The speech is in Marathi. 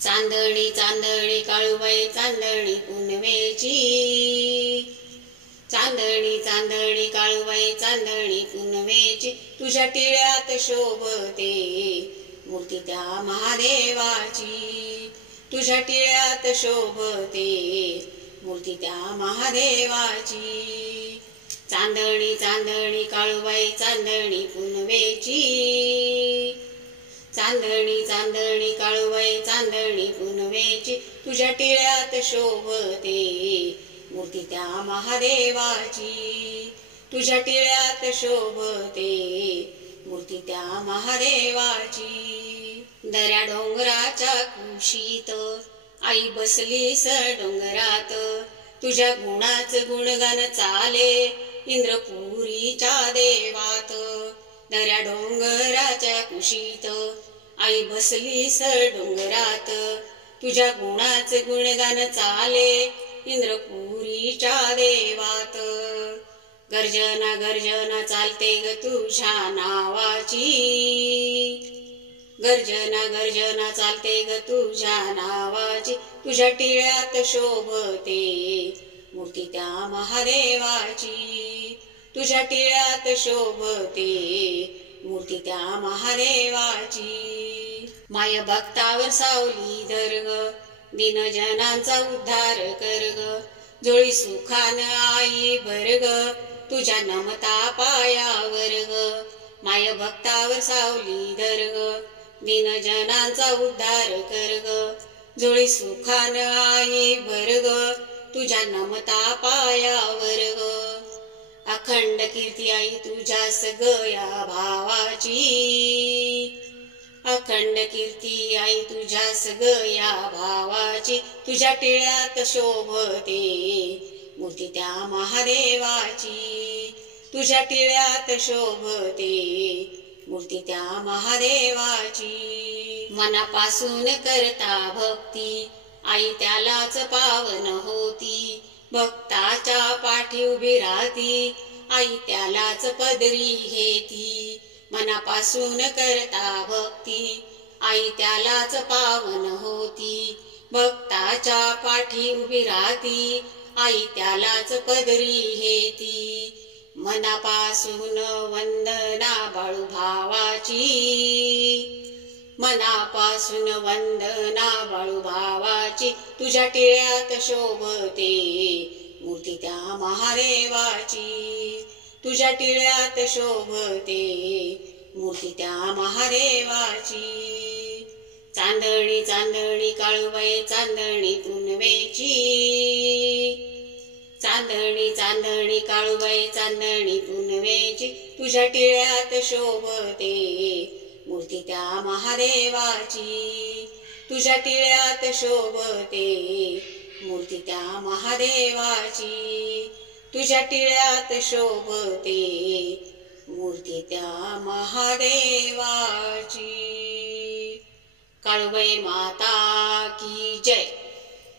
चांदणी चांदणी काळूबाई चांदणी पुनवेची, चांदणी चांदणी काळूबाई चांदणी पुनवेची, तुझ्या टिळ्यात शोभते मूर्ती त्या महादेवाची, तुझ्या टिळ्यात शोभते मूर्ती त्या महादेवाची। चांदणी चांदणी काळूबाई चांदणी पुनवेची, चांदणी चांदणी काळूबाई चांदणी पुनवेची, तुझ्या टिळ्यात शोभते मूर्ती त्या महादेवाची, तुझ्या टिळ्यात शोभते मूर्ती त्या महादेवाची। दऱ्या डोंगराच्या कुशीत आई बसलीस डोंगरात, तुझ्या गुणाचं गुणगान चाले इंद्रपुरीच्या देवात। दऱ्या डोंगराच्या कुशीत आई बसलीस डोंगरात, तुझ्या गुणाचं गुणगान चाले इंद्रपुरीच्या देवात। गर्जना गर्जना चालते ग तुझ्या नावाची, गर्जना गर्जना चालते ग तुझ्या नावाची, तुझ्या टिळ्यात शोभते मूर्ती त्या महादेवाची, तुझ्या टिळ्यात शोभते मूर्ती त्या महादेवाची। माय भक्तावर सावली धर ग, दीनजनांचा उद्धार कर ग, जोळी सुखान आई भर ग, तुझ्या नमता पायावर ग। माय भक्तावर सावली धर ग, दीनजनांचा उद्धार कर ग, जोळी सुखान आई भर ग, तुझ्या नमता पायावर ग। अखंड कीर्ती आई तुझ्या सगळ्या भावाची, अखंड कीर्ती आई तुझ्या सगळ्या भावाची, तुझ्या टिळ्यात शोभते मूर्ती त्या महादेवाची, तुझ्या टिळ्यात शोभते मूर्ती त्या महादेवाची। मनापासून करता भक्ती आई त्यालाच पावन होती, भक्ताच्या पाठी उभी राहती आई त्यालाच पदरी घेती। मनापासून करता भक्ती आई त्यालाच पावन होती, भक्ताच्या पाठी उभी राहती आई त्यालाच पदरी घेती। मनापासून वंदना बाळू भावाची, मनापासून वंदना बाळू भावाची, तुझ्या टिळ्यात शोभते मूर्ती त्या महादेवाची, तुझ्या टिळ्यात शोभते मूर्ती त्या महादेवाची। चांदणी चांदणी काळूबाई चांदणी पुनवेची, चांदणी चांदणी काळूबाई चांदणी पुनवेची, तुझ्या टिळ्यात शोभते मूर्ती त्या महादेवाची, तुझ्या टिळ्यात शोभते मूर्ती त्या महादेवाची, तुझ्या टिळ्यात शोभते मूर्ती त्या महादेवाची। काळूबाई माता की